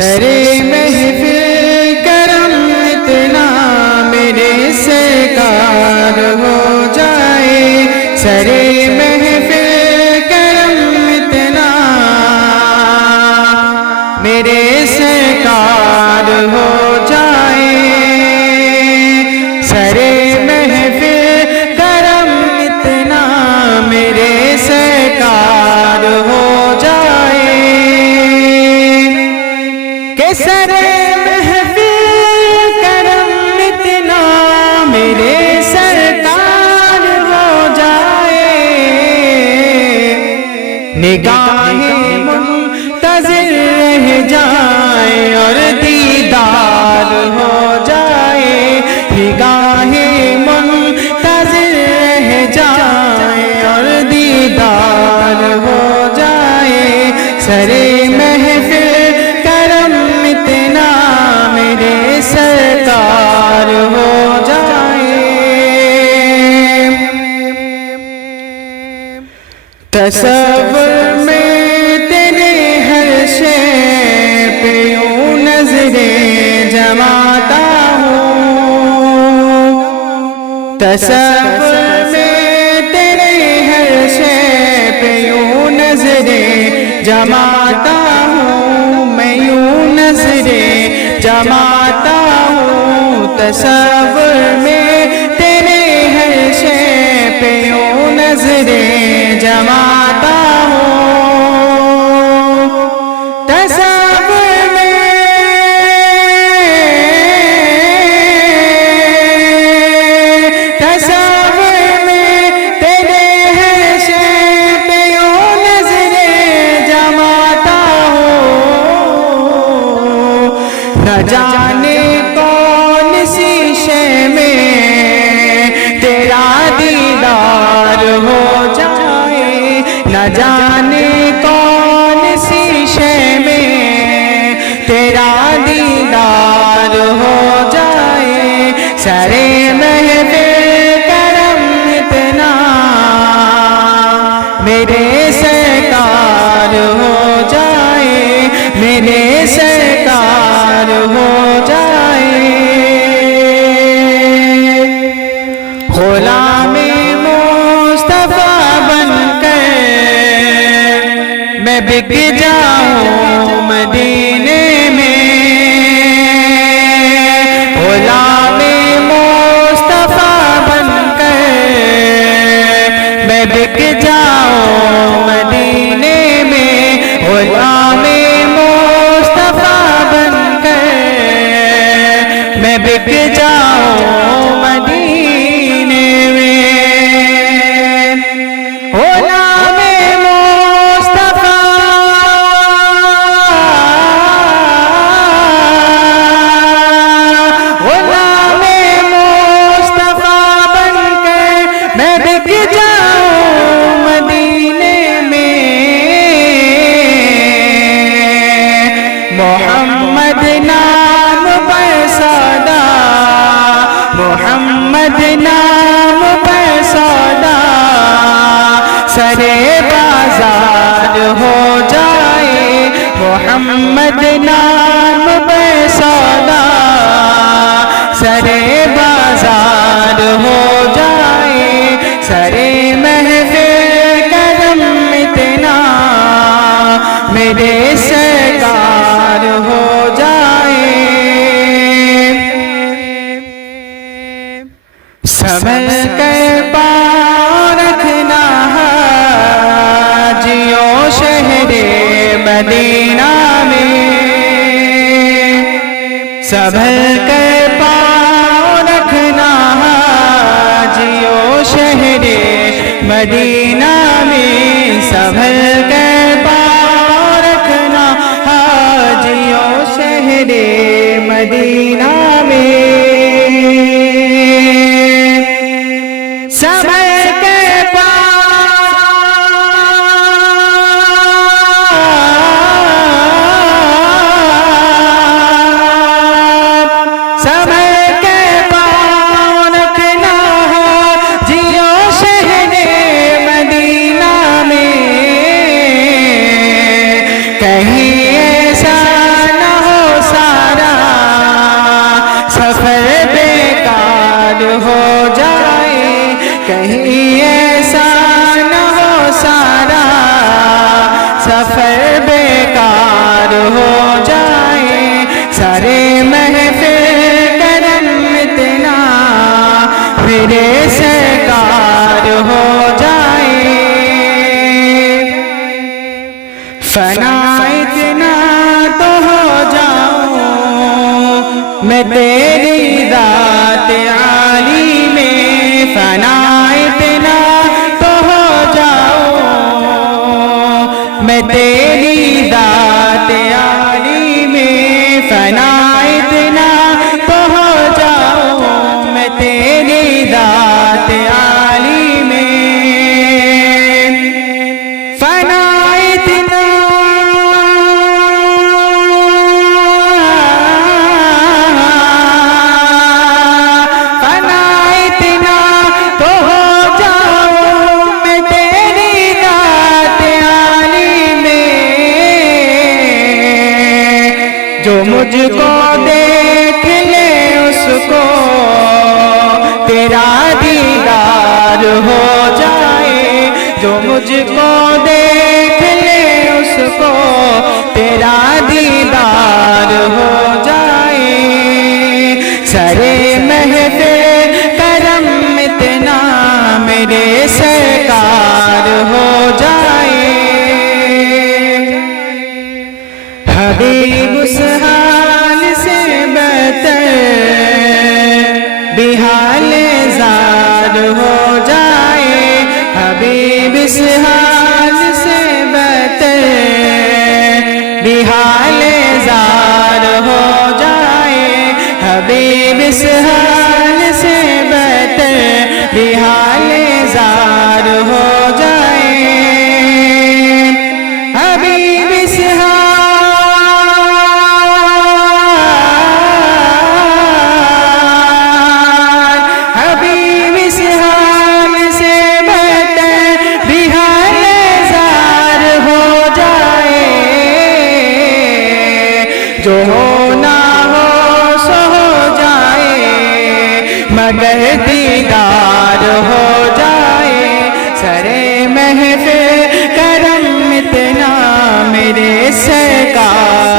سرے محفل کرم اتنا میرے سرکار ہو جائے، سرے محفل کرم اتنا میرے سرکار ہو جائے، سرے محفل کرم اتنا میرے سرکار ہو جائے، کہ سرے محفل کرم اتنا میرے سرکار ہو جائے، نگاہیں منتظر رہ جائے اور دیدار ہو جائے، نگاہیں منتظر رہ جائے اور دیدار ہو جائے، سرے محفل کرم اتنا میرے سرکار ہو جائے، تصور میں تیرے ہر شے پہ یوں نظریں جماتا ہوں، تصور میں تیرے ہر شے پہ یوں نظریں جماتا ہوں، میں یوں نظریں جماتا ہوں، تصور میں تیرے ہر شے پہ یوں نظریں جماتا ہوں، تصور میں تیرے ہر شے پہ یوں نظریں جماتا ہوں، نہ جانے کون سی شے میں تیرا دیدار ہو جائے، نہ جانے کون سی شے میں تیرا دیدار ہو جائے، سرے محفل کرم اتنا میرے سرکار ہو جائے، میرے سرکار ہو جائے، غلام مصطفیٰ بن کر میں بک جاؤں مدینے میں، غلام مصطفیٰ بن کر میں بک جاؤں مدینے میں، غلام مصطفیٰ بن کر میں بک جاؤں مدینے میں، غلام مصطفیٰ بن کر میں بک جاؤں مدینے میں، محمد نام پر سودا، محمد نام پر سودا، سرے بازار ہو جائے، محمد نام پر سودا، سرے بازار ہو جائے، سرے محفل کرم اتنا میرے سرکار ہو جائے، سنبھل کر پاؤں رکھنا حاجیوں شہر مدینہ میں، سنبھل کر پاؤں رکھنا حاجیوں شہر مدینہ میں، سنبھل کر پاؤں رکھنا حاجیوں شہر مدینہ میں، سنبھل کر پاؤں رکھنا حاجیوں شہر میرے سرکار ہو جائے، فنا اتنا تو ہو جاؤں میں تیری ذات عالی میں، فنا اتنا تو ہو جاؤں میں تیری ذات عالی میں، فنا اتنا تو ہو جاؤں میں تیری ذات عالی میں، فنا اتنا تو ہو جاؤں میں تیری ذات عالی میں، جو مجھ کو دیکھ لے اس کو تیرا دیدار ہو جائے، جو مجھ کو دیکھ لے اس کو تیرا دیدار ہو جائے، سرے محفل کرم اتنا میرے سرکار ہو جائے، حبیب اس حال سے بہتر بھی حال زار ہو جائے، حبیب اس حال سے بہتر بھی حال زار ہو جائے، حبیب اس حال سے بہتر بھی حال زار ہو جائے، حبیب اس حبیب اس حال سے بہتر بھی حال زار ہو جائے، جو ہونا ہو سو ہو جائے مگر دیدار ہو جائے، سرے محفل کرم اتنا میرے سرکار